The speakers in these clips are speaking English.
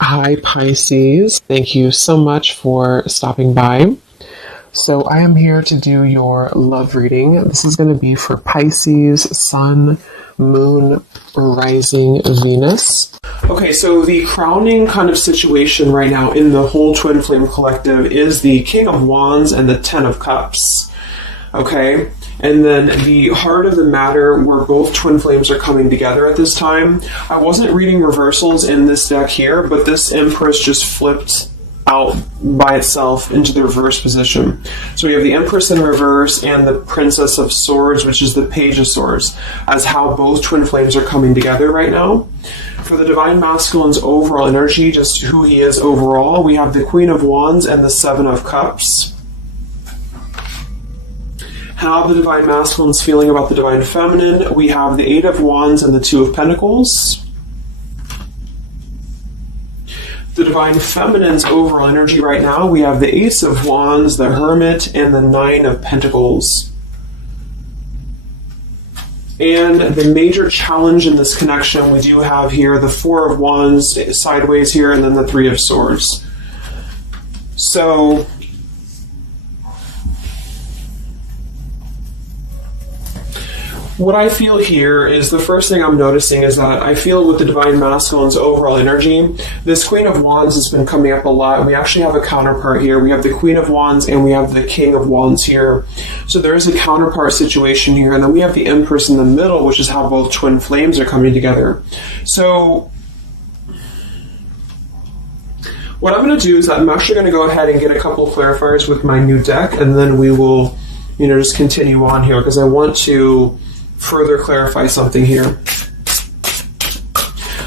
Hi, Pisces. Thank you so much for stopping by. So, I am here to do your love reading. This is going to be for Pisces, Sun, Moon, Rising, Venus. Okay, so the crowning kind of situation right now in the whole Twin Flame Collective is the King of Wands and the Ten of Cups. Okay, and then the heart of the matter where both twin flames are coming together at this time. I wasn't reading reversals in this deck here, but this Empress just flipped out by itself into the reverse position. So we have the Empress in reverse and the Princess of Swords, which is the Page of Swords, as how both twin flames are coming together right now. For the Divine Masculine's overall energy, just who he is overall, we have the Queen of Wands and the Seven of Cups. How the Divine Masculine is feeling about the Divine Feminine, we have the Eight of Wands and the Two of Pentacles. The Divine Feminine's overall energy right now, we have the Ace of Wands, the Hermit, and the Nine of Pentacles. And the major challenge in this connection, we do have here the Four of Wands sideways here, and then the Three of Swords. So what I feel here is the first thing I'm noticing is that I feel with the Divine Masculine's overall energy, this Queen of Wands has been coming up a lot. We actually have a counterpart here. We have the Queen of Wands and we have the King of Wands here. So there is a counterpart situation here. And then we have the Empress in the middle, which is how both twin flames are coming together. So what I'm going to do is I'm actually going to go ahead and get a couple of clarifiers with my new deck, and then we will, just continue on here because I want to further clarify something here.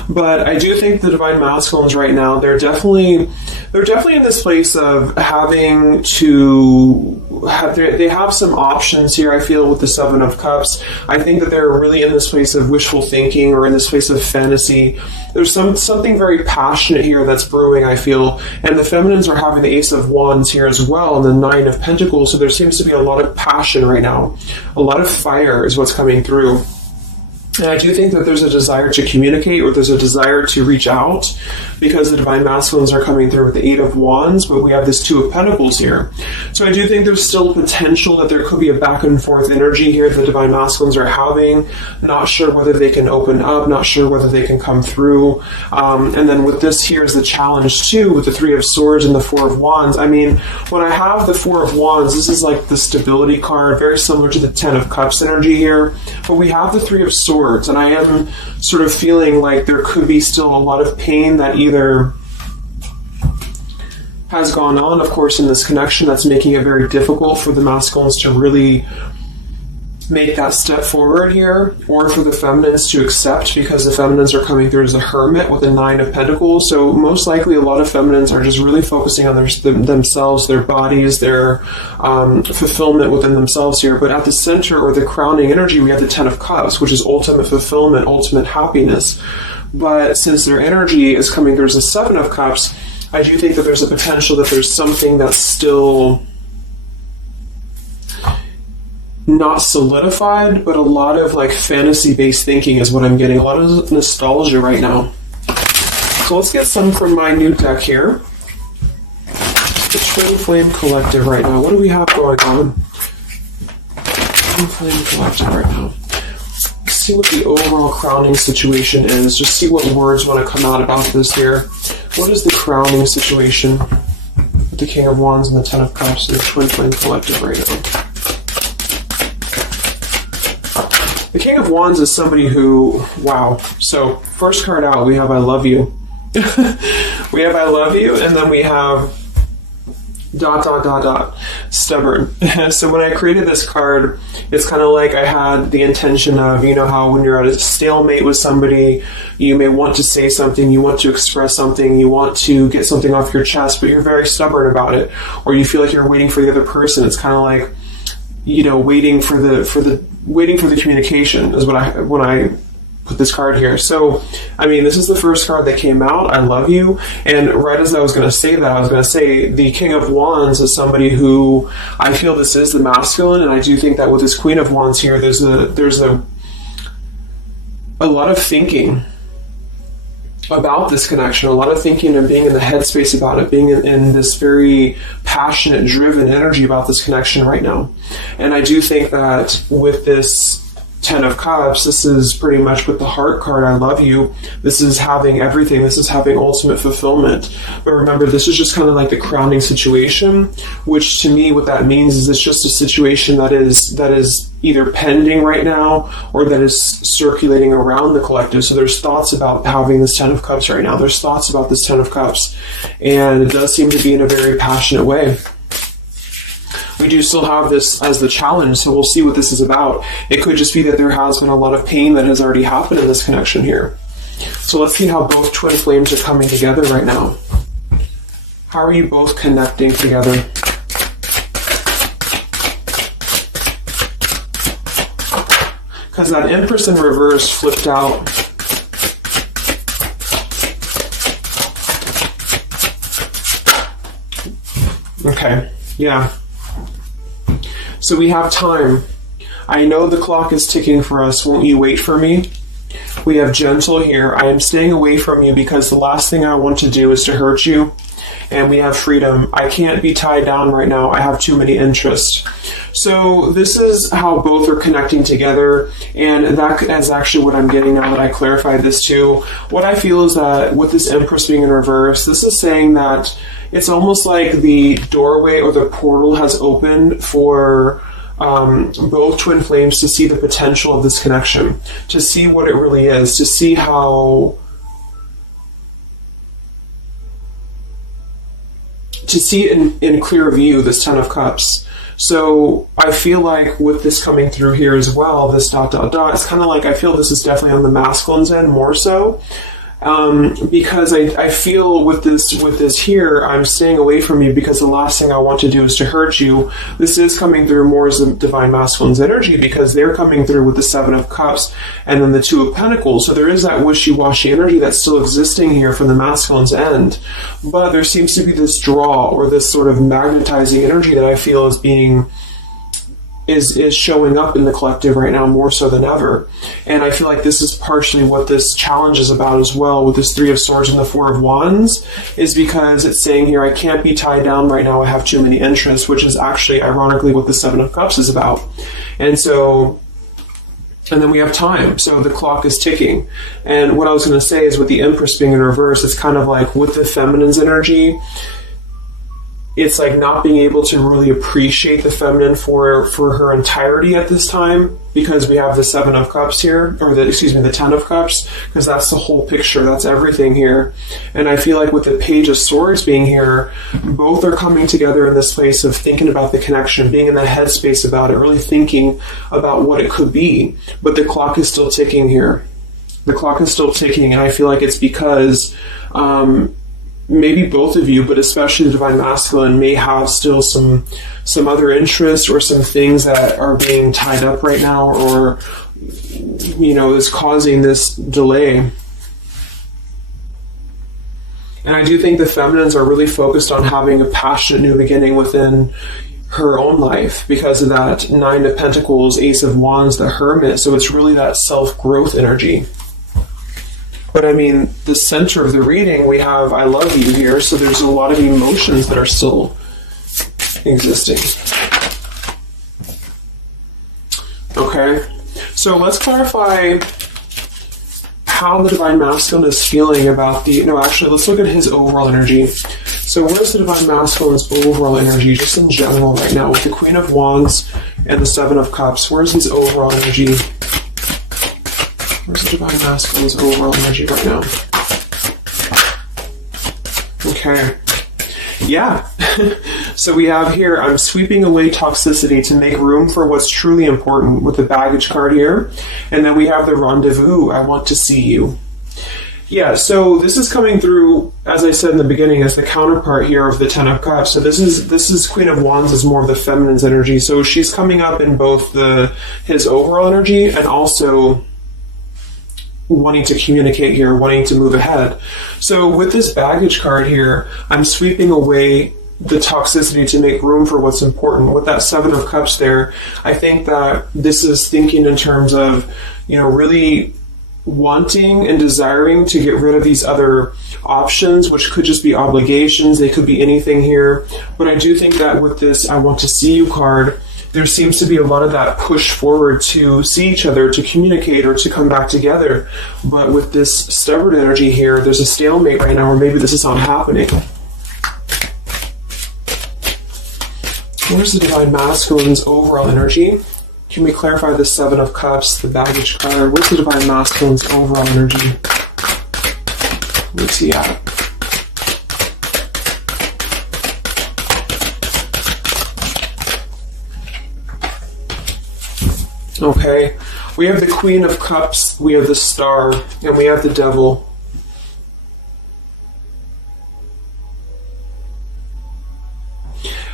But I do think the Divine Masculines right now, they're definitely in this place of having to have, they have some options here, I feel, with the Seven of Cups. I think that they're really in this place of wishful thinking or in this place of fantasy. There's something very passionate here that's brewing, I feel. And the Feminines are having the Ace of Wands here as well and the Nine of Pentacles. So there seems to be a lot of passion right now. A lot of fire is what's coming through. And I do think that there's a desire to communicate or there's a desire to reach out because the Divine Masculines are coming through with the Eight of Wands, but we have this Two of Pentacles here. So I do think there's still potential that there could be a back and forth energy here the Divine Masculines are having. Not sure whether they can open up, not sure whether they can come through. And then with this here is the challenge too with the Three of Swords and the Four of Wands. I mean, when I have the Four of Wands, this is like the stability card, very similar to the Ten of Cups energy here. But we have the Three of Swords. And I am sort of feeling like there could be still a lot of pain that either has gone on, of course, in this connection that's making it very difficult for the masculines to really make that step forward here, or for the feminines to accept because the feminines are coming through as a Hermit with a Nine of Pentacles. So most likely a lot of feminines are just really focusing on themselves, their bodies, their fulfillment within themselves here. But at the center or the crowning energy, we have the Ten of Cups, which is ultimate fulfillment, ultimate happiness. But since their energy is coming through as a Seven of Cups, I do think that there's a potential that there's something that's still not solidified, but a lot of like fantasy-based thinking is what I'm getting. A lot of nostalgia right now. So let's get some from my new deck here. The Twin Flame Collective right now. What do we have going on? Twin Flame Collective right now. Let's see what the overall crowning situation is. Just see what words want to come out about this here. What is the crowning situation with the King of Wands and the Ten of Cups and the Twin Flame Collective right now? The King of Wands is somebody who, wow. So first card out, we have I love you. We have I love you, and then we have ... stubborn. So when I created this card, it's kind of like I had the intention of, how when you're at a stalemate with somebody, you may want to say something, you want to express something, you want to get something off your chest, but you're very stubborn about it, or you feel like you're waiting for the other person. It's kind of like, waiting for the communication is when I put this card here. So, I mean, this is the first card that came out, I love you. And right as I was going to say that, I was going to say the King of Wands is somebody who I feel this is the masculine. And I do think that with this Queen of Wands here, there's a lot of thinking about this connection, a lot of thinking and being in the headspace about it, being in this very passionate, driven energy about this connection right now. And I do think that with this Ten of Cups, this is pretty much with the heart card, I love you. This is having everything. This is having ultimate fulfillment. But remember, this is just kind of like the crowning situation, which to me, what that means is it's just a situation that is either pending right now or that is circulating around the collective. So there's thoughts about having this Ten of Cups right now. There's thoughts about this Ten of Cups. And it does seem to be in a very passionate way. We do still have this as the challenge, so we'll see what this is about. It could just be that there has been a lot of pain that has already happened in this connection here. So let's see how both twin flames are coming together right now. How are you both connecting together? Because that Empress in reverse flipped out. Okay, yeah. So we have time. I know the clock is ticking for us. Won't you wait for me? We have gentle here. I am staying away from you because the last thing I want to do is to hurt you. And we have freedom. I can't be tied down right now. I have too many interests. So this is how both are connecting together. And that is actually what I'm getting now that I clarified this too. What I feel is that with this Empress being in reverse, this is saying that it's almost like the doorway or the portal has opened for both twin flames to see the potential of this connection, to see what it really is, to see how, to see it in clear view, this Ten of Cups. So I feel like with this coming through here as well, this dot, dot, dot, it's kind of like I feel this is definitely on the masculine's end more so. Because I feel with this here, I'm staying away from you because the last thing I want to do is to hurt you. This is coming through more as the Divine Masculine's energy because they're coming through with the Seven of Cups and then the Two of Pentacles. So there is that wishy-washy energy that's still existing here from the masculine's end. But there seems to be this draw or this sort of magnetizing energy that I feel is being is showing up in the collective right now more so than ever. And I feel like this is partially what this challenge is about as well with this Three of Swords and the Four of Wands, is because it's saying here, I can't be tied down right now, I have too many interests, which is actually ironically what the Seven of Cups is about. And then we have time, so the clock is ticking. And what I was going to say is with the Empress being in reverse, it's kind of like with the feminine's energy, it's like not being able to really appreciate the feminine for her entirety at this time, because we have the Seven of Cups here, or the Ten of Cups, because that's the whole picture, that's everything here. And I feel like with the Page of Swords being here, both are coming together in this place of thinking about the connection, being in that headspace about it, really thinking about what it could be. But the clock is still ticking here. The clock is still ticking, and I feel like it's because maybe both of you, but especially the Divine Masculine, may have still some other interests or some things that are being tied up right now, or is causing this delay. And I do think the feminines are really focused on having a passionate new beginning within her own life because of that Nine of Pentacles, Ace of Wands, the Hermit. So it's really that self-growth energy. But I mean, the center of the reading, we have I love you here, so there's a lot of emotions that are still existing. Okay, so let's clarify how the Divine Masculine is feeling about let's look at his overall energy. So where's the Divine Masculine's overall energy, just in general right now, with the Queen of Wands and the Seven of Cups? Where's his overall energy? Where's the Divine Masculine's overall energy right now? Okay. Yeah. So we have here, I'm sweeping away toxicity to make room for what's truly important, with the baggage card here. And then we have the rendezvous, I want to see you. Yeah, so this is coming through, as I said in the beginning, as the counterpart here of the Ten of Cups. So this is Queen of Wands is more of the feminine's energy. So she's coming up in both his overall energy and also wanting to communicate here, wanting to move ahead. So with this baggage card here, I'm sweeping away the toxicity to make room for what's important. With that Seven of Cups there, I think that this is thinking in terms of, really wanting and desiring to get rid of these other options, which could just be obligations. They could be anything here. But I do think that with this I want to see you card, there seems to be a lot of that push forward to see each other, to communicate, or to come back together. But with this stubborn energy here, there's a stalemate right now, or maybe this is not happening. Where's the Divine Masculine's overall energy? Can we clarify the Seven of Cups, the baggage card? Where's the Divine Masculine's overall energy? Where's he at? Okay, we have the Queen of Cups, we have the Star, and we have the Devil.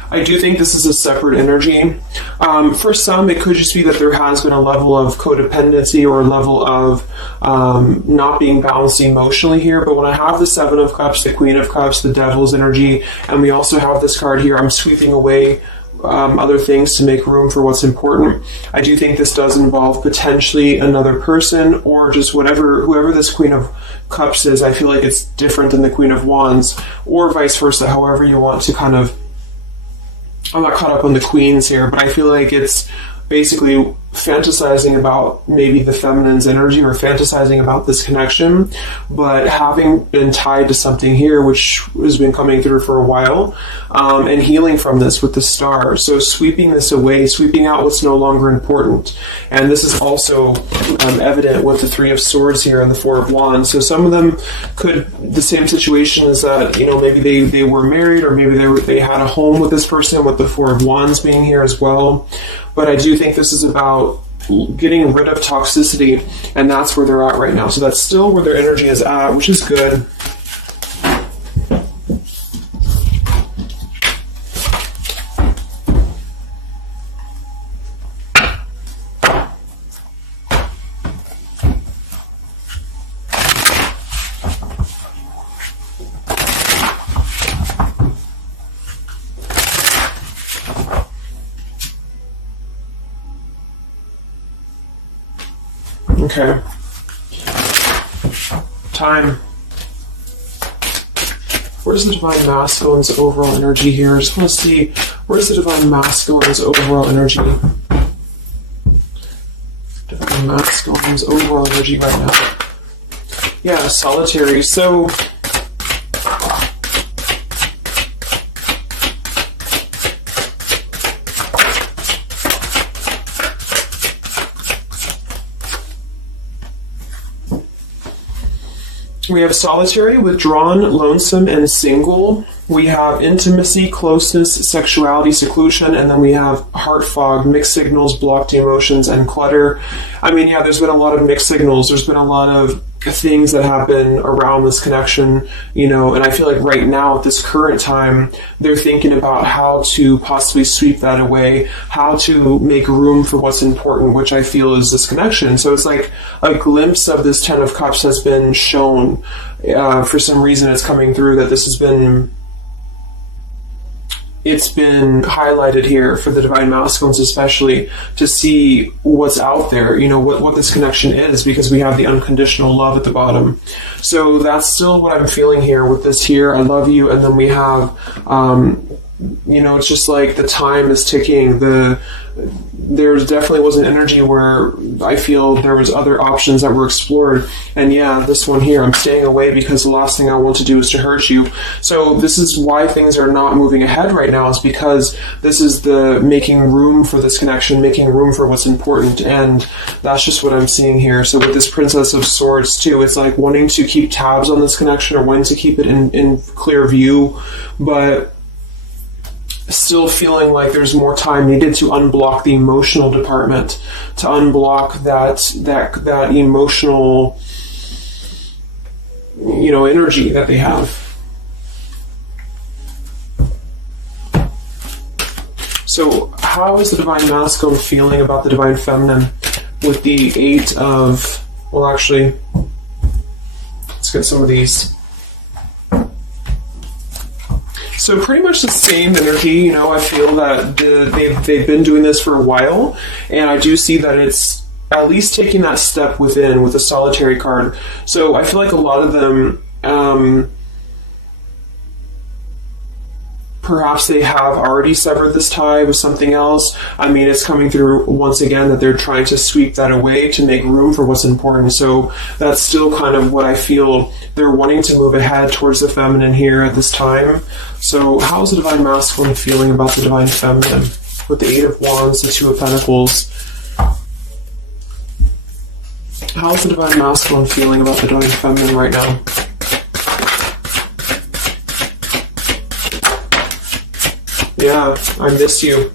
I do think this is a separate energy. For some, it could just be that there has been a level of codependency or a level of not being balanced emotionally here. But when I have the Seven of Cups, the Queen of Cups, the Devil's energy, and we also have this card here, I'm sweeping away other things to make room for what's important. I do think this does involve potentially another person, or just whoever this Queen of Cups is. I feel like it's different than the Queen of Wands, or vice versa, however you want to kind of. I'm not caught up on the queens here, but I feel like it's basically fantasizing about maybe the feminine's energy, or fantasizing about this connection, but having been tied to something here which has been coming through for a while, and healing from this with the Star. So sweeping this away, sweeping out what's no longer important. And this is also evident with the Three of Swords here and the Four of Wands. So some of them the same situation is that, maybe they were married, or maybe they had a home with this person, with the Four of Wands being here as well. But I do think this is about getting rid of toxicity, and that's where they're at right now. So that's still where their energy is at, which is good. Okay. Time. Where's the Divine Masculine's overall energy here? I just want to see, where's the Divine Masculine's overall energy? Divine Masculine's overall energy right now. Yeah, solitary. So we have solitary, withdrawn, lonesome, and single. We have intimacy, closeness, sexuality, seclusion, and then we have heart fog, mixed signals, blocked emotions, and clutter. I mean, yeah, there's been a lot of mixed signals. There's been a lot of things that happen around this connection, and I feel like right now at this current time, they're thinking about how to possibly sweep that away, how to make room for what's important, which I feel is this connection. So it's like a glimpse of this Ten of Cups has been shown. For some reason it's coming through that this has been highlighted here for the Divine Masculines, especially to see what's out there, what this connection is, because we have the unconditional love at the bottom. So that's still what I'm feeling here with this here. I love you. And then we have, it's just like the time is ticking. There definitely was an energy where I feel there was other options that were explored. And yeah, this one here, I'm staying away because the last thing I want to do is to hurt you. So this is why things are not moving ahead right now, is because this is the making room for this connection, making room for what's important. And that's just what I'm seeing here. So with this Princess of Swords too, it's like wanting to keep tabs on this connection, or wanting to keep it in clear view, but still feeling like there's more time needed to unblock the emotional department, to unblock that emotional, energy that they have. So how is the Divine Masculine feeling about the Divine Feminine with the Eight of, well, actually, let's get some of these. So pretty much the same energy, I feel that they've been doing this for a while, and I do see that it's at least taking that step within with the solitary card. So I feel like a lot of them, perhaps they have already severed this tie with something else. I mean, it's coming through once again that they're trying to sweep that away to make room for what's important. So that's still kind of what I feel. They're wanting to move ahead towards the feminine here at this time. So how's the Divine Masculine feeling about the Divine Feminine? With the Eight of Wands, the Two of Pentacles. How's the Divine Masculine feeling about the Divine Feminine right now? Yeah, I miss you.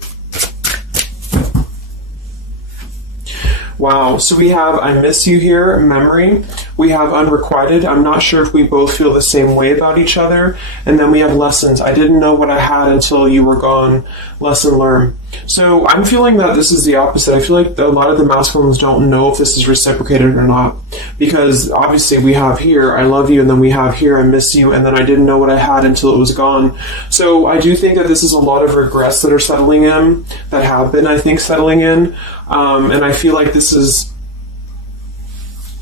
Wow, so we have I miss you here, memory. We have unrequited. I'm not sure if we both feel the same way about each other. And then we have lessons. I didn't know what I had until you were gone. Lesson learned. So I'm feeling that this is the opposite. I feel like a lot of the masculines don't know if this is reciprocated or not. Because obviously we have here, I love you, and then we have here, I miss you, and then I didn't know what I had until it was gone. So I do think that this is a lot of regrets that are settling in, that have been, I think, settling in. And I feel like this is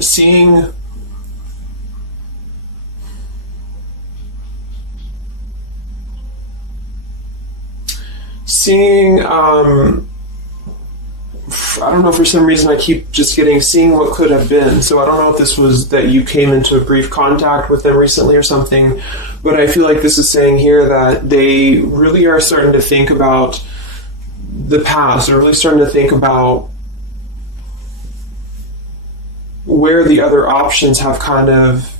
seeing I don't know, for some reason I keep just seeing what could have been. So I don't know if this was that you came into a brief contact with them recently or something, but I feel like this is saying here that they really are starting to think about the past. They're really starting to think about where the other options have kind of,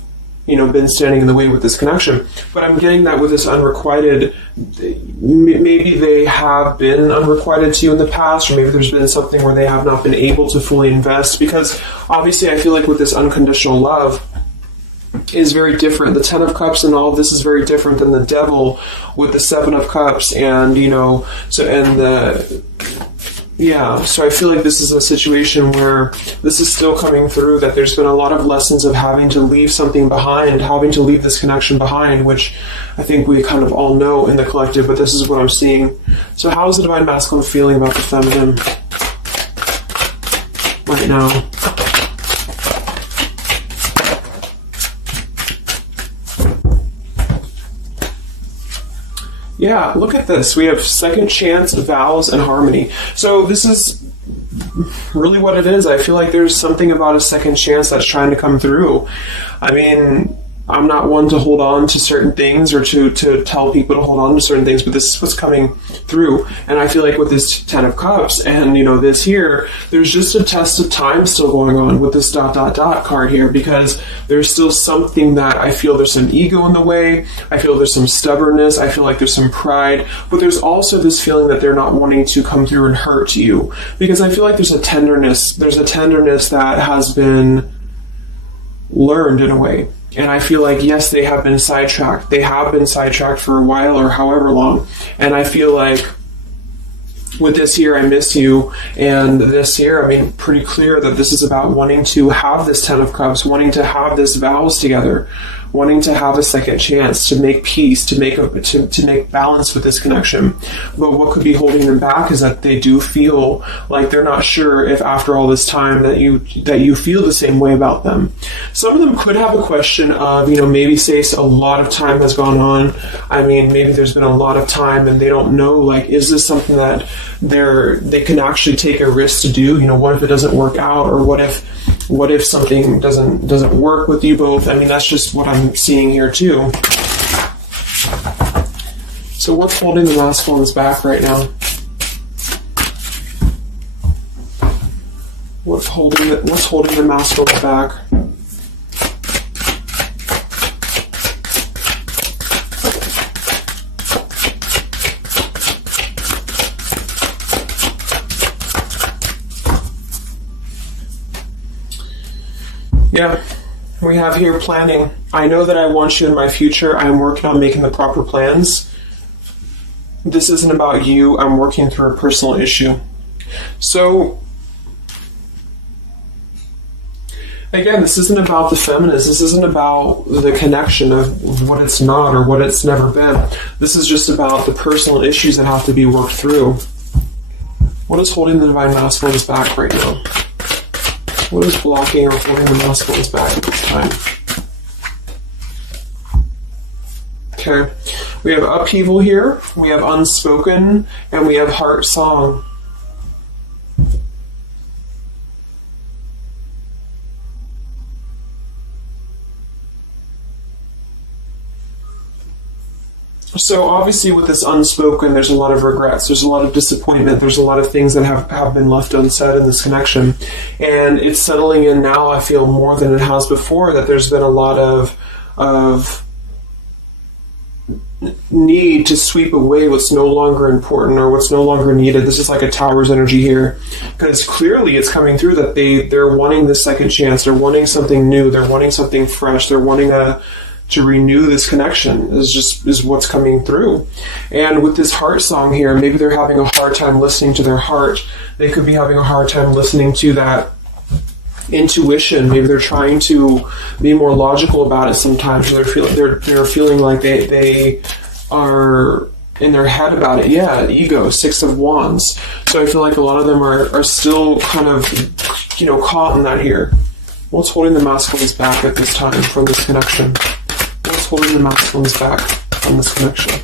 been standing in the way with this connection. But I'm getting that with this unrequited, maybe they have been unrequited to you in the past, or maybe there's been something where they have not been able to fully invest, because obviously I feel like with this unconditional love is very different. The Ten of Cups and all of this is very different than the Devil with the Seven of Cups, and so I feel like this is a situation where this is still coming through, that there's been a lot of lessons of having to leave something behind, having to leave this connection behind, which I think we kind of all know in the collective, but this is what I'm seeing. So how is the Divine Masculine feeling about the feminine right now? Yeah, look at this. We have second chance, vows, and harmony. So this is really what it is. I feel like there's something about a second chance that's trying to come through. I mean, I'm not one to hold on to certain things or to tell people to hold on to certain things, but this is what's coming through. And I feel like with this Ten of Cups and, this here, there's just a test of time still going on with this ... card here, because there's still something that I feel there's some ego in the way. I feel there's some stubbornness. I feel like there's some pride, but there's also this feeling that they're not wanting to come through and hurt you, because I feel like there's a tenderness that has been learned in a way. And I feel like, yes, they have been sidetracked. They have been sidetracked for a while or however long. And I feel like with this here, I miss you, and this here, pretty clear that this is about wanting to have this Ten of Cups, wanting to have this vows together, wanting to have a second chance to make peace, to make balance with this connection. But what could be holding them back is that they do feel like they're not sure if after all this time that you feel the same way about them. Some of them could have a question of, maybe say a lot of time has gone on. Maybe there's been a lot of time and they don't know, is this something that they can actually take a risk to do? What if it doesn't work out, or what if something doesn't work with you both? That's just what I'm seeing here too. So what's holding the masculines back right now? What's holding the masculines back? Yeah, we have here planning. I know that I want you in my future. I'm working on making the proper plans. This isn't about you. I'm working through a personal issue. So, again, this isn't about the feminist. This isn't about the connection of what it's not or what it's never been. This is just about the personal issues that have to be worked through. What is holding the Divine Masculines back right now? What is blocking or holding the masculines back at this time? Okay, we have upheaval here, we have unspoken, and we have heart song. So obviously with this unspoken, there's a lot of regrets, there's a lot of disappointment, there's a lot of things that have been left unsaid in this connection. And it's settling in now, I feel, more than it has before, that there's been a lot of need to sweep away what's no longer important or what's no longer needed. This is like a Tower's energy here, because clearly it's coming through that they're wanting the second chance, they're wanting something new, they're wanting something fresh, they're wanting to renew this connection is what's coming through. And with this heart song here, maybe they're having a hard time listening to their heart. They could be having a hard time listening to that intuition. Maybe they're trying to be more logical about it sometimes. They're feeling like they are in their head about it. Yeah, ego, 6 of Wands. So I feel like a lot of them are still kind of, caught in that here. What's holding the masculines back at this time from this connection? What's holding the masculines back from this connection?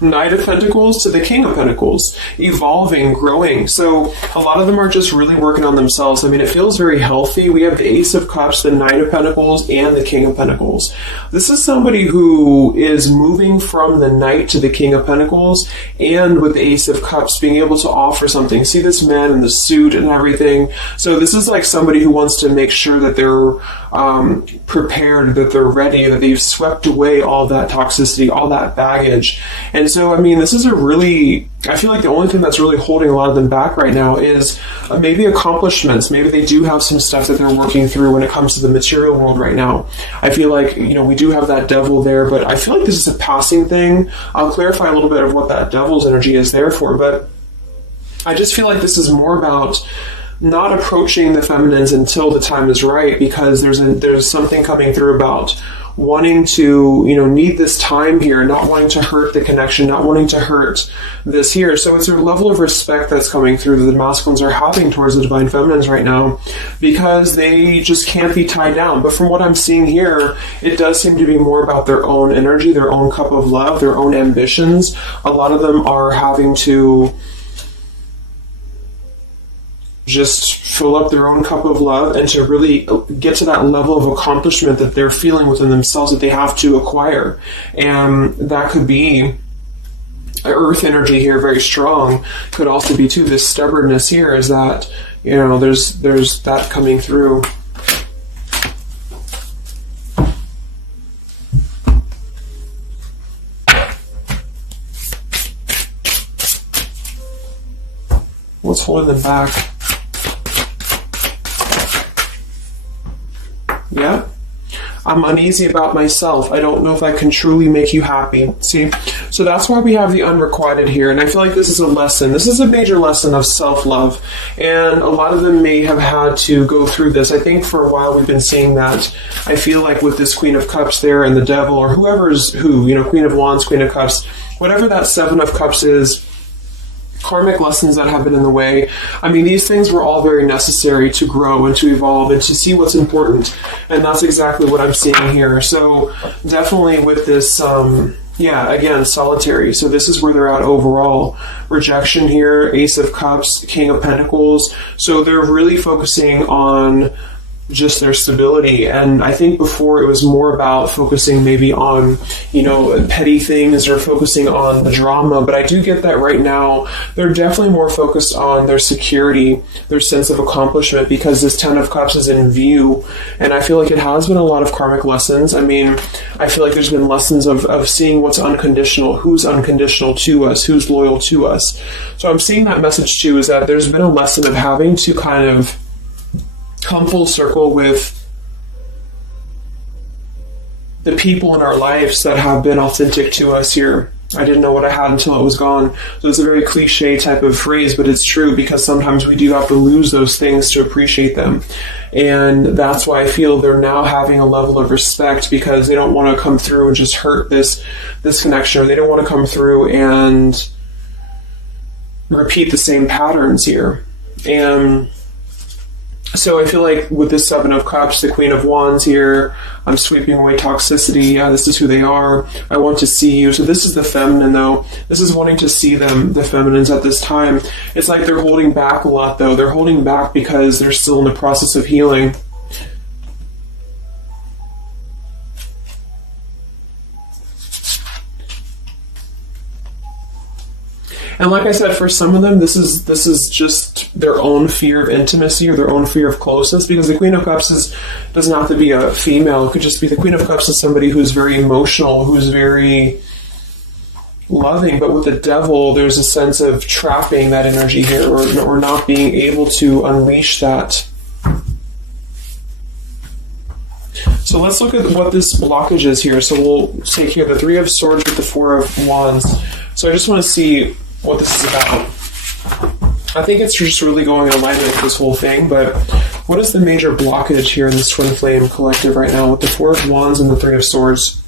Knight of Pentacles to the King of Pentacles, evolving, growing. So a lot of them are just really working on themselves. I mean, it feels very healthy. We have the Ace of Cups, the Knight of Pentacles, and the King of Pentacles. This is somebody who is moving from the Knight to the King of Pentacles, and with the Ace of Cups, being able to offer something. See this man in the suit and everything. So this is like somebody who wants to make sure that they're prepared, that they're ready, that they've swept away all that toxicity, all that baggage. And so, I mean, this is I feel like the only thing that's really holding a lot of them back right now is maybe accomplishments. Maybe they do have some stuff that they're working through when it comes to the material world right now. I feel like, we do have that devil there, but I feel like this is a passing thing. I'll clarify a little bit of what that devil's energy is there for, but I just feel like this is more about not approaching the feminines until the time is right, because there's something coming through about wanting to, need this time here, not wanting to hurt the connection, not wanting to hurt this here. So it's a level of respect that's coming through that the masculines are having towards the divine feminines right now, because they just can't be tied down. But from what I'm seeing here, it does seem to be more about their own energy, their own cup of love, their own ambitions. A lot of them are having to just fill up their own cup of love and to really get to that level of accomplishment that they're feeling within themselves that they have to acquire. And that could be earth energy here, very strong. Could also be too this stubbornness here, is that there's that coming through. What's holding them back? Yeah, I'm uneasy about myself. I don't know if I can truly make you happy. See, so that's why we have the unrequited here. And I feel like this is a lesson. This is a major lesson of self-love. And a lot of them may have had to go through this. I think for a while we've been seeing that. I feel like with this Queen of Cups there and the Devil, or whoever's who, Queen of Wands, Queen of Cups, whatever that Seven of Cups is, karmic lessons that have been in the way. I mean, these things were all very necessary to grow and to evolve and to see what's important. And that's exactly what I'm seeing here. So definitely with this, again, solitary. So this is where they're at overall. Rejection here, Ace of Cups, King of Pentacles. So they're really focusing on just their stability. And I think before it was more about focusing maybe on, petty things or focusing on the drama. But I do get that right now they're definitely more focused on their security, their sense of accomplishment, because this Ten of Cups is in view. And I feel like it has been a lot of karmic lessons. I mean, I feel like there's been lessons of seeing what's unconditional, who's unconditional to us, who's loyal to us. So I'm seeing that message too, is that there's been a lesson of having to kind of come full circle with the people in our lives that have been authentic to us here. I didn't know what I had until it was gone. So it's a very cliche type of phrase, but it's true, because sometimes we do have to lose those things to appreciate them. And that's why I feel they're now having a level of respect, because they don't want to come through and just hurt this connection, or they don't want to come through and repeat the same patterns here. And so I feel like with this Seven of Cups, the Queen of Wands here, I'm sweeping away toxicity. Yeah, this is who they are. I want to see you. So this is the feminine, though. This is wanting to see them, the feminines at this time. It's like they're holding back a lot, though. They're holding back because they're still in the process of healing. And like I said, for some of them, this is just their own fear of intimacy, or their own fear of closeness, because the Queen of Cups doesn't have to be a female. It could just be the Queen of Cups is somebody who's very emotional, who's very loving. But with the Devil, there's a sense of trapping that energy here, or not being able to unleash that. So let's look at what this blockage is here. So we'll take here the Three of Swords with the Four of Wands. So I just want to see what this is about. I think it's just really going in alignment with this whole thing, but what is the major blockage here in this Twin Flame collective right now with the Four of Wands and the Three of Swords?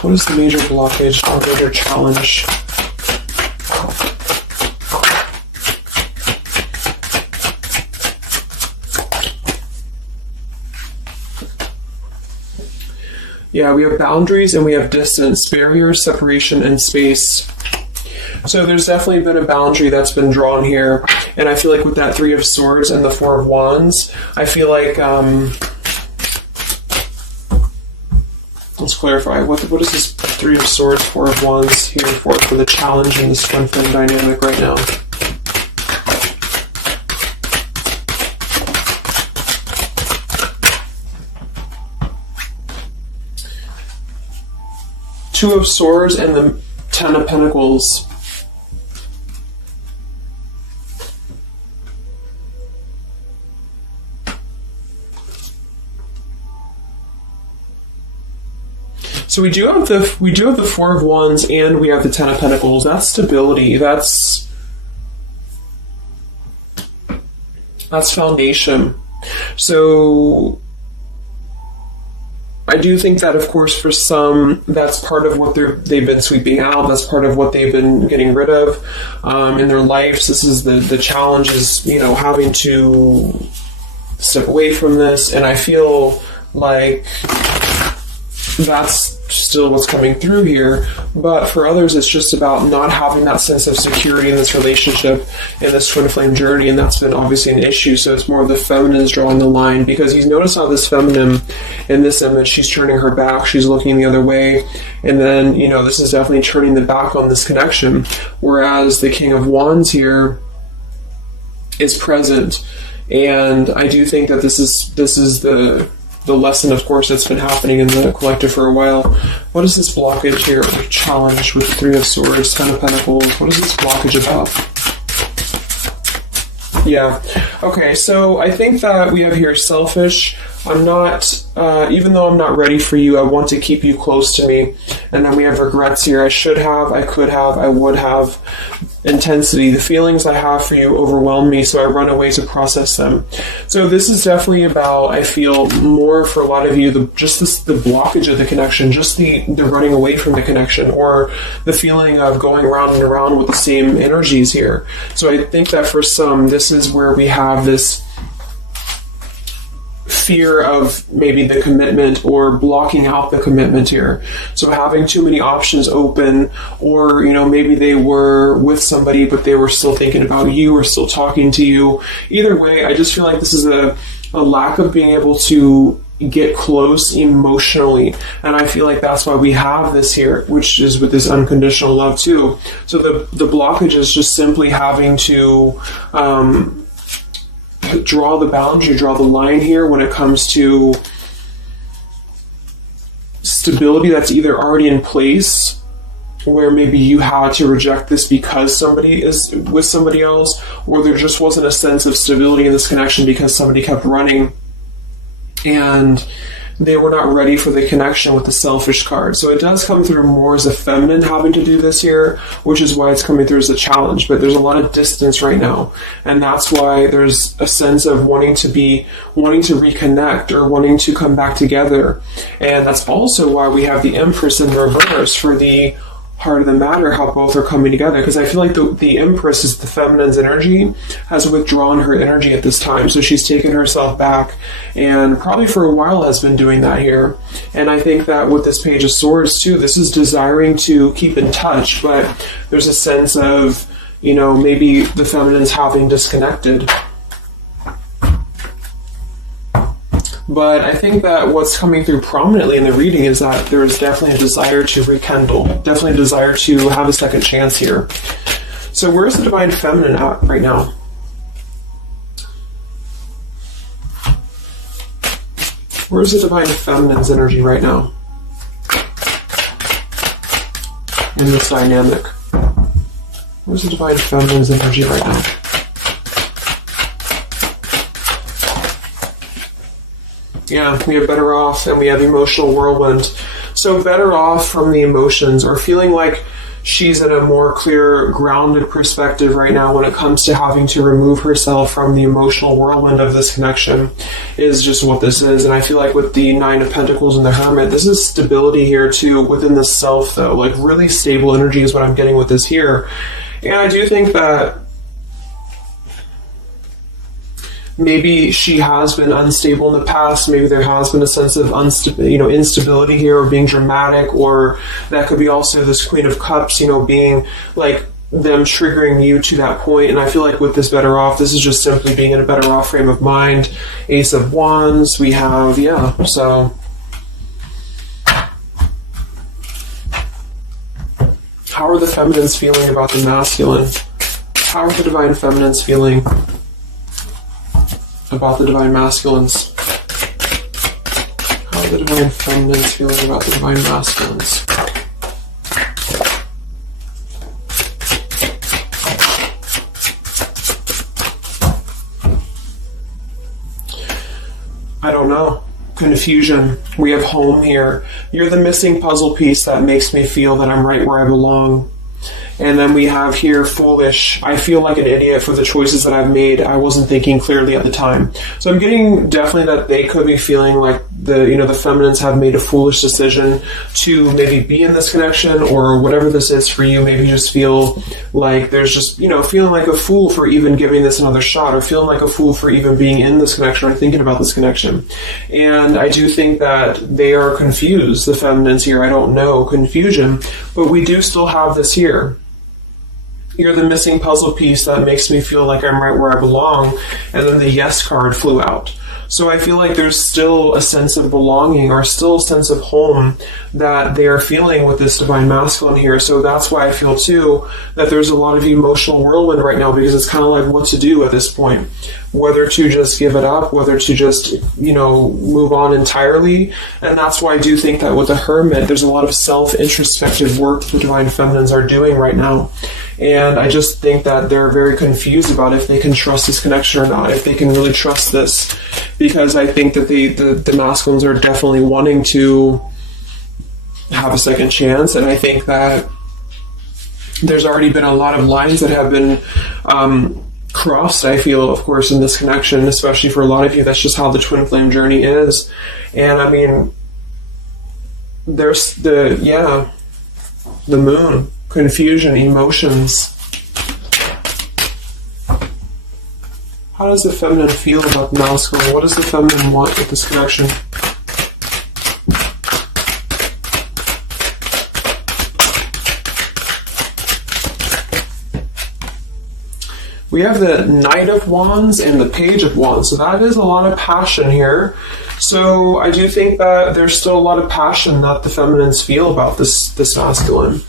What is the major blockage or major challenge? Yeah, we have boundaries and we have distance, barriers, separation, and space. So there's definitely been a boundary that's been drawn here. And I feel like with that Three of Swords and the Four of Wands, I feel like, let's clarify, what is this Three of Swords, Four of Wands here for the challenge in this Twin Flame dynamic right now? Two of Swords and the Ten of Pentacles. So we do have the Four of Wands and we have the Ten of Pentacles. That's stability. That's foundation. So I do think that, of course, for some, that's part of what they've been sweeping out. That's part of what they've been getting rid of in their lives. This is the challenge is, having to step away from this. And I feel like that's still what's coming through here. But for others, it's just about not having that sense of security in this relationship, in this Twin Flame journey, and that's been obviously an issue. So it's more of the feminines drawing the line, because you notice how this feminine in this image, she's turning her back, she's looking the other way, and then, this is definitely turning the back on this connection, whereas the King of Wands here is present. And I do think that this is the lesson, of course, that's been happening in the collective for a while. What is this blockage here, or challenge with Three of Swords, Ten of Pentacles? What is this blockage about? Yeah. Okay, so I think that we have here selfish. I'm not, even though I'm not ready for you, I want to keep you close to me. And then we have regrets here. I should have, I could have, I would have. Intensity. The feelings I have for you overwhelm me, so I run away to process them. So this is definitely about, I feel, more for a lot of you, the blockage of the connection, just the running away from the connection, or the feeling of going around and around with the same energies here. So I think that for some, this is where we have this fear of maybe the commitment, or blocking out the commitment here. So having too many options open, or maybe they were with somebody but they were still thinking about you, or still talking to you. Either way, I just feel like this is a lack of being able to get close emotionally, and I feel like that's why we have this here, which is with this unconditional love too. So the blockage is just simply having to draw the boundary, draw the line here when it comes to stability that's either already in place, where maybe you had to reject this because somebody is with somebody else, or there just wasn't a sense of stability in this connection because somebody kept running. And they were not ready for the connection with the selfish card. So it does come through more as a feminine having to do this here, which is why it's coming through as a challenge. But there's a lot of distance right now. And that's why there's a sense of wanting to reconnect or wanting to come back together. And that's also why we have the Empress in reverse for the heart of the matter, how both are coming together, because I feel like the Empress is the feminine's energy, has withdrawn her energy at this time, so she's taken herself back, and probably for a while has been doing that here. And I think that with this Page of Swords too, this is desiring to keep in touch, but there's a sense of, you know, maybe the feminine's having disconnected. But I think that what's coming through prominently in the reading is that there is definitely a desire to rekindle, definitely a desire to have a second chance here. So where's the Divine Feminine at right now? Where's the Divine Feminine's energy right now in this dynamic? Where's the Divine Feminine's energy right now? Yeah, we have Better Off and we have Emotional Whirlwind. So Better Off from the emotions, or feeling like she's in a more clear, grounded perspective right now when it comes to having to remove herself from the emotional whirlwind of this connection, is just what this is. And I feel like with the Nine of Pentacles and the Hermit, this is stability here too within the self though. Like really stable energy is what I'm getting with this here. And I do think that maybe she has been unstable in the past. Maybe there has been a sense of instability here, or being dramatic, or that could be also this Queen of Cups, being like them triggering you to that point. And I feel like with this Better Off, this is just simply being in a better off frame of mind. Ace of Wands, we have, so how are the feminines feeling about the masculine? How are the Divine Feminines feeling about the Divine Masculines? How are the Divine Feminines feeling about the Divine Masculines? I don't know. Confusion. We have Home here. You're the missing puzzle piece that makes me feel that I'm right where I belong. And then we have here Foolish. I feel like an idiot for the choices that I've made. I wasn't thinking clearly at the time. So I'm getting definitely that they could be feeling like the feminines have made a foolish decision to maybe be in this connection, or whatever this is for you. Maybe just feel like there's just, feeling like a fool for even giving this another shot, or feeling like a fool for even being in this connection or thinking about this connection. And I do think that they are confused, the feminines here. I don't know, confusion, but we do still have this here. You're the missing puzzle piece that makes me feel like I'm right where I belong. And then the Yes card flew out. So I feel like there's still a sense of belonging, or still a sense of home that they are feeling with this Divine Masculine here. So that's why I feel too that there's a lot of emotional whirlwind right now, because it's kind of like what to do at this point. Whether to just give it up, whether to just, move on entirely. And that's why I do think that with the Hermit, there's a lot of self-introspective work the Divine Feminines are doing right now. And I just think that they're very confused about if they can trust this connection or not, if they can really trust this. Because I think that the masculines are definitely wanting to have a second chance. And I think that there's already been a lot of lines that have been crossed, I feel, of course, in this connection, especially for a lot of you. That's just how the twin flame journey is. And I mean, there's the Moon, confusion, emotions. How does the feminine feel about the masculine? What does the feminine want with this connection? We have the Knight of Wands and the Page of Wands. So that is a lot of passion here. So I do think that there's still a lot of passion that the feminines feel about this masculine.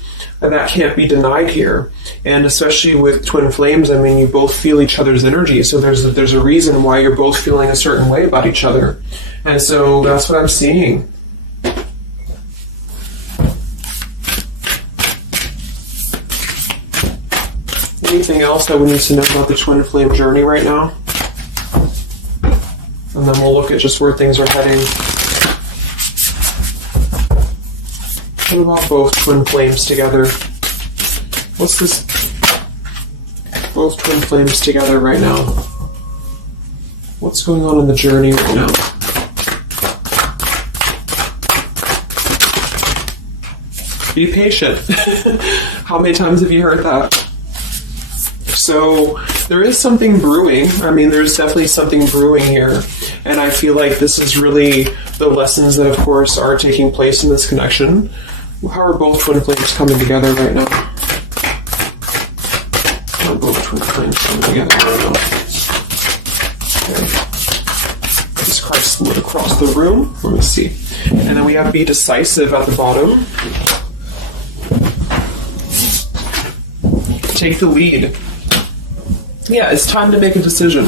And that can't be denied here. And especially with twin flames, I mean, you both feel each other's energy. So there's a reason why you're both feeling a certain way about each other. And so that's what I'm seeing. Anything else that we need to know about the twin flame journey right now? And then we'll look at just where things are heading. What about both twin flames together? What's this? Both twin flames together right now. What's going on in the journey right now? Be patient. How many times have you heard that? So there is something brewing. I mean, there's definitely something brewing here. And I feel like this is really the lessons that, of course, are taking place in this connection. How are both twin flames coming together right now? How are both twin flames coming together right now? Okay. This card split across the room. Let me see. And then we have be decisive at the bottom. Take the lead. Yeah, it's time to make a decision.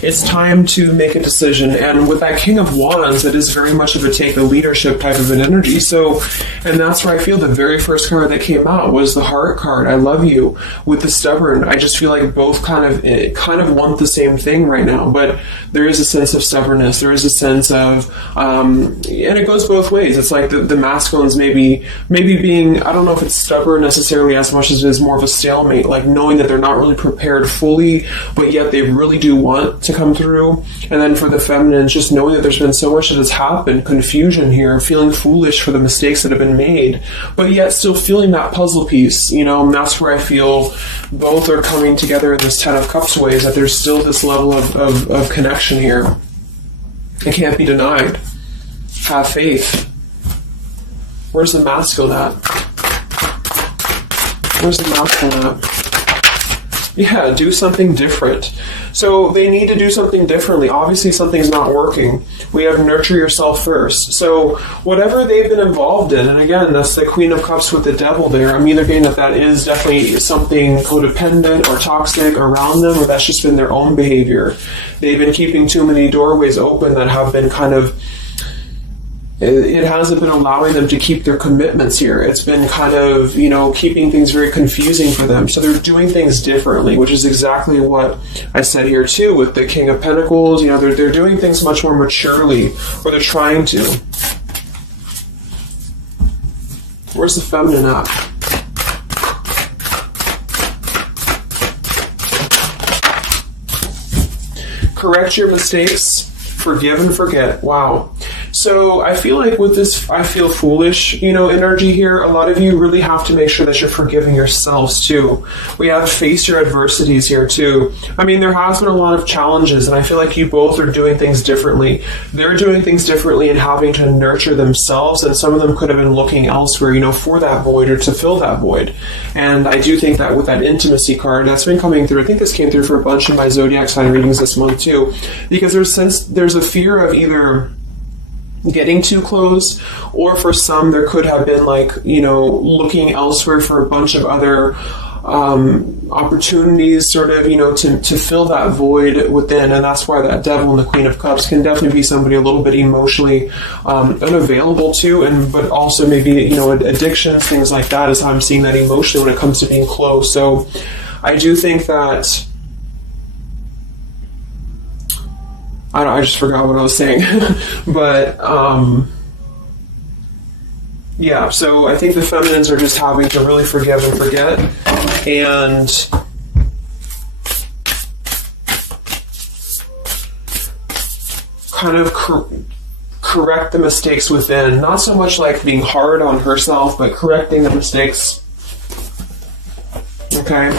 It's time to make a decision. And with that King of Wands, it is very much of a take the leadership type of an energy. So, and that's where I feel the very first card that came out was the Heart card. I love you. With the Stubborn, I just feel like both kind of want the same thing right now. But there is a sense of stubbornness. There is a sense of, and it goes both ways. It's like the masculines maybe being, I don't know if it's stubborn necessarily as much as it is more of a stalemate, like knowing that they're not really prepared fully, but yet they really do want to come through. And then for the feminines, just knowing that there's been so much that has happened, confusion here, feeling foolish for the mistakes that have been made, but yet still feeling that puzzle piece, you know. And that's where I feel both are coming together in this Ten of Cups ways, that there's still this level of connection here. It can't be denied. Have faith. Where's the masculine at? Where's the masculine at? Yeah, do something different. So they need to do something differently. Obviously, something's not working. We have nurture yourself first. So whatever they've been involved in, and again, that's the Queen of Cups with the Devil there. I'm either getting that is definitely something codependent or toxic around them, or that's just been their own behavior. They've been keeping too many doorways open that have been kind of, it hasn't been allowing them to keep their commitments here. It's been kind of, you know, keeping things very confusing for them. So they're doing things differently, which is exactly what I said here too with the King of Pentacles. You know, they're doing things much more maturely, or they're trying to. Where's the feminine at? Correct your mistakes, forgive and forget. Wow. So I feel like with this I feel foolish, you know, energy here, a lot of you really have to make sure that you're forgiving yourselves too. We have face your adversities here too. I mean, there has been a lot of challenges, and I feel like you both are doing things differently. They're doing things differently and having to nurture themselves, and some of them could have been looking elsewhere, you know, for that void or to fill that void. And I do think that with that intimacy card that's been coming through, I think this came through for a bunch of my zodiac sign readings this month too, because there's a fear of either getting too close, or for some there could have been like, you know, looking elsewhere for a bunch of other opportunities, sort of, you know, to fill that void within. And that's why that Devil and the Queen of Cups can definitely be somebody a little bit emotionally unavailable to, and but also maybe, you know, addictions, things like that is how I'm seeing that emotionally when it comes to being close. So I do think that I just forgot what I was saying. But, yeah, so I think the feminines are just having to really forgive and forget, and kind of correct the mistakes within. Not so much like being hard on herself, but correcting the mistakes. Okay?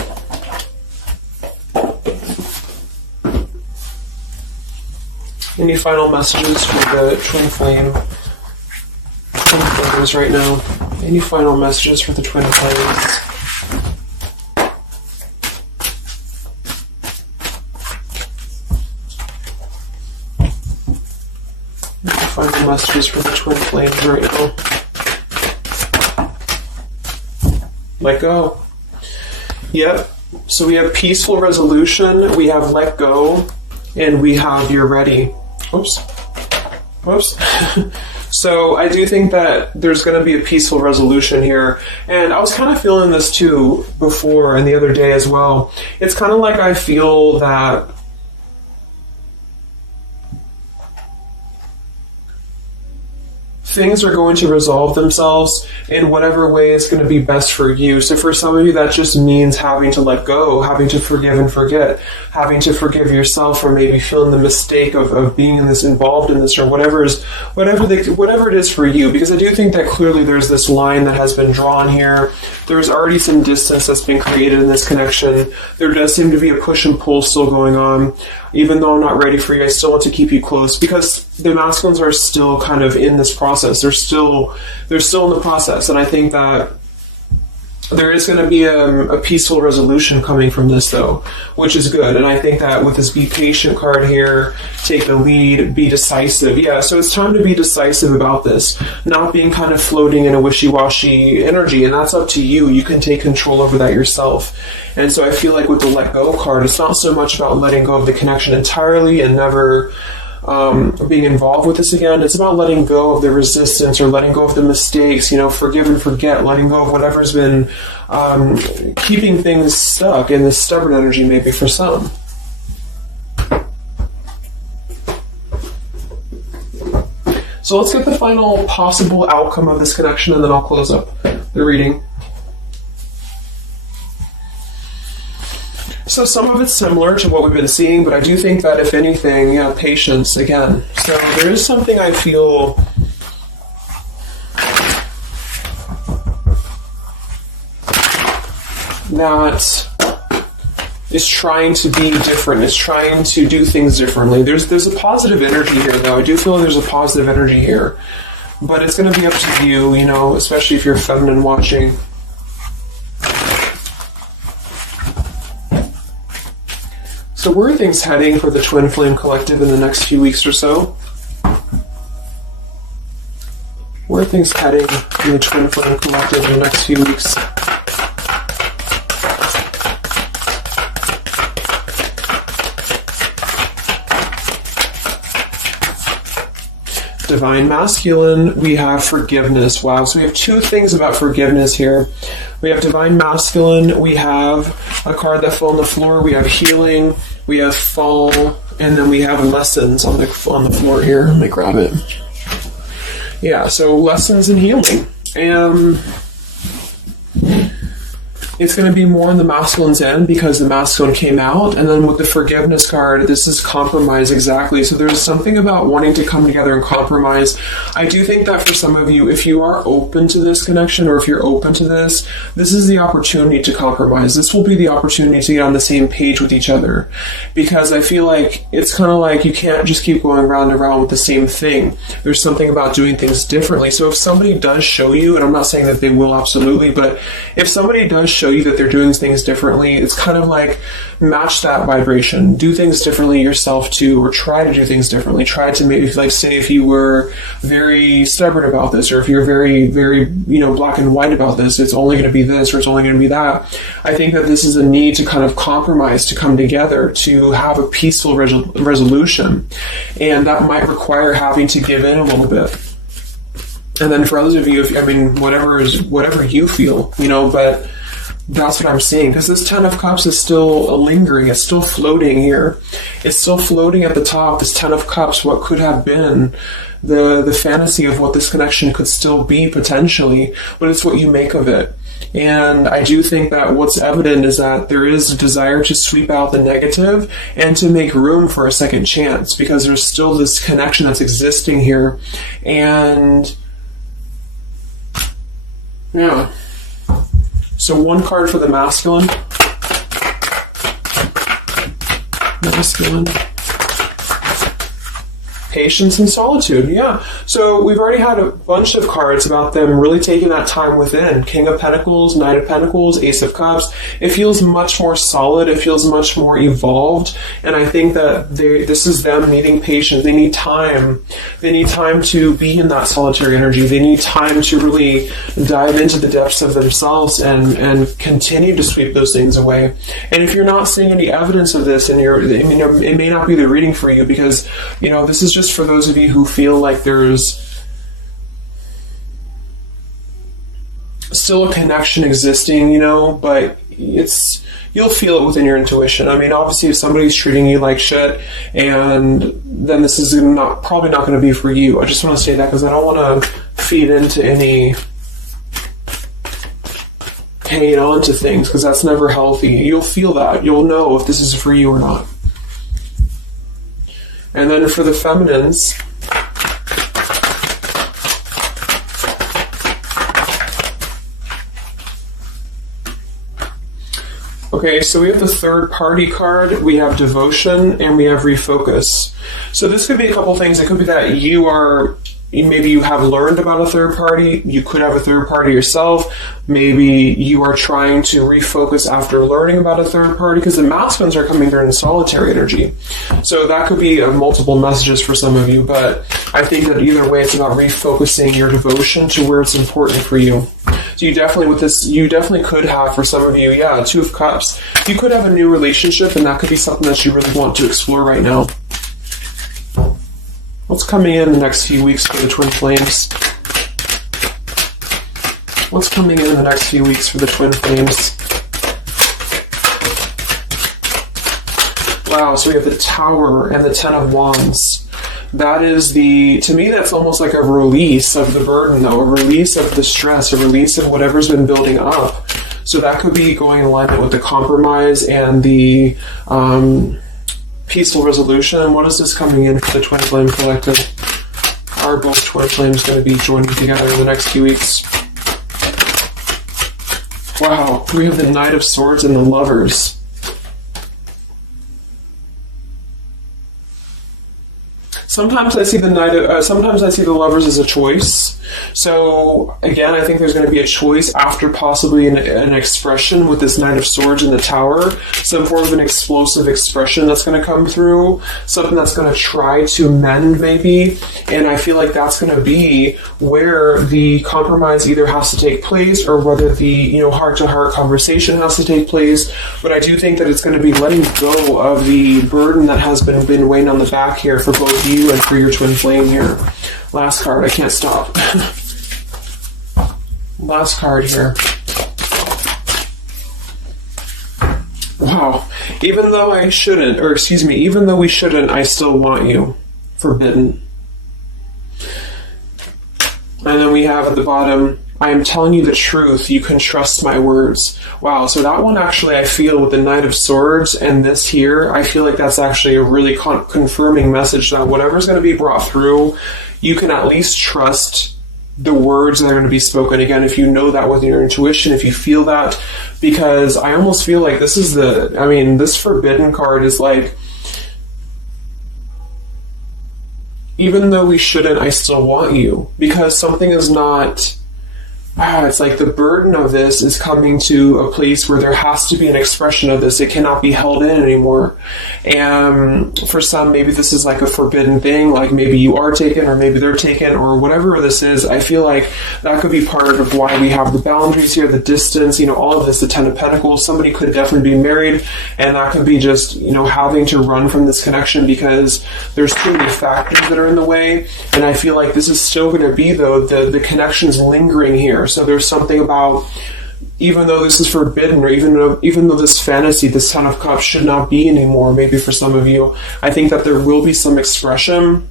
Any final messages for the twin flames right now? Any final messages for the twin flames? Any final messages for the twin flames right now? Let go. Yep. So we have peaceful resolution, we have let go, and we have you're ready. Oops. So I do think that there's going to be a peaceful resolution here. And I was kind of feeling this too before and the other day as well. It's kind of like I feel that things are going to resolve themselves in whatever way is going to be best for you. So for some of you, that just means having to let go, having to forgive and forget, having to forgive yourself for maybe feeling the mistake of being in this, involved in this, or whatever it is for you. Because I do think that clearly there's this line that has been drawn here. There's already some distance that's been created in this connection. There does seem to be a push and pull still going on. Even though I'm not ready for you, I still want to keep you close, because the masculines are still kind of in this process. They're still in the process, and I think that there is going to be a peaceful resolution coming from this, though, which is good. And I think that with this be patient card here, take the lead, be decisive. Yeah, so it's time to be decisive about this, not being kind of floating in a wishy-washy energy, and that's up to you. You can take control over that yourself. And so I feel like with the let go card, it's not so much about letting go of the connection entirely and never being involved with this again. It's about letting go of the resistance, or letting go of the mistakes, forgive and forget, letting go of whatever's been keeping things stuck in this stubborn energy, maybe for some. So let's get the final possible outcome of this connection, and then I'll close up the reading. So some of it's similar to what we've been seeing, but I do think that if anything, patience again. So there is something I feel that is trying to be different, is trying to do things differently. There's a positive energy here, though. I do feel there's a positive energy here, but it's going to be up to you, especially if you're feminine watching. So where are things heading for the Twin Flame Collective in the next few weeks or so? Where are things heading in the Twin Flame Collective in the next few weeks? Divine Masculine, we have forgiveness. Wow, so we have two things about forgiveness here. We have Divine Masculine, we have a card that fell on the floor, we have healing, we have fall, and then we have lessons on the floor here. Let me grab it. Yeah, so lessons and healing. And it's going to be more on the masculine's end because the masculine came out. And then with the forgiveness card, this is compromise exactly. So there's something about wanting to come together and compromise. I do think that for some of you, if you are open to this connection, or if you're open to this is the opportunity to compromise. This will be the opportunity to get on the same page with each other. Because I feel like it's kind of like you can't just keep going round and round with the same thing. There's something about doing things differently. So if somebody does show you, and I'm not saying that they will absolutely, but if somebody does show you that they're doing things differently, it's kind of like match that vibration. Do things differently yourself too, or try to do things differently. Try to maybe, like, say if you were very stubborn about this, or if you're very, very, black and white about this, it's only going to be this, or it's only going to be that. I think that this is a need to kind of compromise, to come together, to have a peaceful resolution. And that might require having to give in a little bit. And then for others of you, whatever you feel, but that's what I'm seeing, because this Ten of Cups is still lingering. It's still floating here. It's still floating at the top. This Ten of Cups, what could have been the fantasy of what this connection could still be potentially, but it's what you make of it. And I do think that what's evident is that there is a desire to sweep out the negative and to make room for a second chance, because there's still this connection that's existing here. And yeah. So one card for the masculine. Patience and solitude, yeah. So we've already had a bunch of cards about them really taking that time within. King of Pentacles, Knight of Pentacles, Ace of Cups. It feels much more solid. It feels much more evolved. And I think that this is them needing patience. They need time. They need time to be in that solitary energy. They need time to really dive into the depths of themselves and continue to sweep those things away. And if you're not seeing any evidence of this, and it may not be the reading for you, because, this is just for those of you who feel like there's still a connection existing, but you'll feel it within your intuition. I mean, obviously, if somebody's treating you like shit, and then this is probably not going to be for you. I just want to say that because I don't want to feed into any hanging on to things, because that's never healthy. You'll feel that. You'll know if this is for you or not. And then for the feminines, okay, so we have the third party card, we have devotion, and we have refocus. So this could be a couple things. It could be that maybe you have learned about a third party. You could have a third party yourself. Maybe you are trying to refocus after learning about a third party, because the masculines are coming through in solitary energy. So that could be multiple messages for some of you, but I think that either way, it's about refocusing your devotion to where it's important for you. So you definitely could have, for some of you, Two of Cups. You could have a new relationship, and that could be something that you really want to explore right now. What's coming in the next few weeks for the twin flames? What's coming in the next few weeks for the twin flames? Wow, so we have the Tower and the Ten of Wands. That is to me, that's almost like a release of the burden, though, a release of the stress, a release of whatever's been building up. So that could be going in alignment with the compromise and the peaceful resolution. What is this coming in for the Twin Flame Collective? Are both Twin Flames going to be joining together in the next few weeks? Wow, we have the Knight of Swords and the Lovers. Sometimes I see the Lovers as a choice. So again, I think there's going to be a choice after possibly an expression with this Knight of Swords in the Tower, some form of an explosive expression that's going to come through, something that's going to try to mend maybe, and I feel like that's going to be where the compromise either has to take place or whether the heart-to-heart conversation has to take place. But I do think that it's going to be letting go of the burden that has been weighing on the back here for both you and for your twin flame here. Last card, I can't stop. Last card here. Wow. Even though we shouldn't, I still want you. Forbidden. And then we have at the bottom, I am telling you the truth, you can trust my words. Wow, so that one actually, I feel with the Knight of Swords and this here, I feel like that's actually a really confirming message that whatever's going to be brought through, you can at least trust the words that are going to be spoken. Again, if you know that with your intuition, if you feel that, because I almost feel like this Forbidden card is like, even though we shouldn't, I still want you, because something is not... it's like the burden of this is coming to a place where there has to be an expression of this. It cannot be held in anymore. And for some, maybe this is like a forbidden thing, like maybe you are taken or maybe they're taken or whatever this is. I feel like that could be part of why we have the boundaries here, the distance, all of this, the Ten of Pentacles. Somebody could definitely be married, and that could be just, having to run from this connection because there's too many factors that are in the way. And I feel like this is still going to be, though, the connection's lingering here. So there's something about, even though this is forbidden, or even though this fantasy, this Ten of Cups should not be anymore, maybe for some of you, I think that there will be some expression,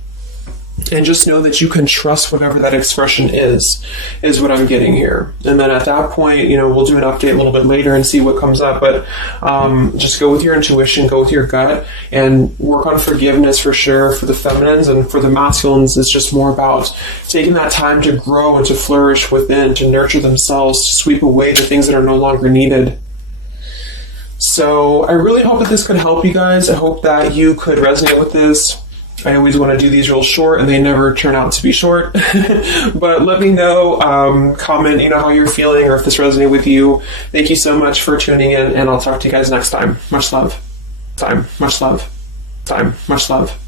and just know that you can trust whatever that expression is what I'm getting here. And then at that point, we'll do an update a little bit later and see what comes up, but just go with your intuition, go with your gut, and work on forgiveness for sure for the feminines. And for the masculines, it's just more about taking that time to grow and to flourish within, to nurture themselves, to sweep away the things that are no longer needed. So I really hope that this could help you guys. I hope that you could resonate with this. I always want to do these real short, and they never turn out to be short. But let me know, comment, how you're feeling, or if this resonated with you. Thank you so much for tuning in, and I'll talk to you guys next time. Much love. Much love. Much love.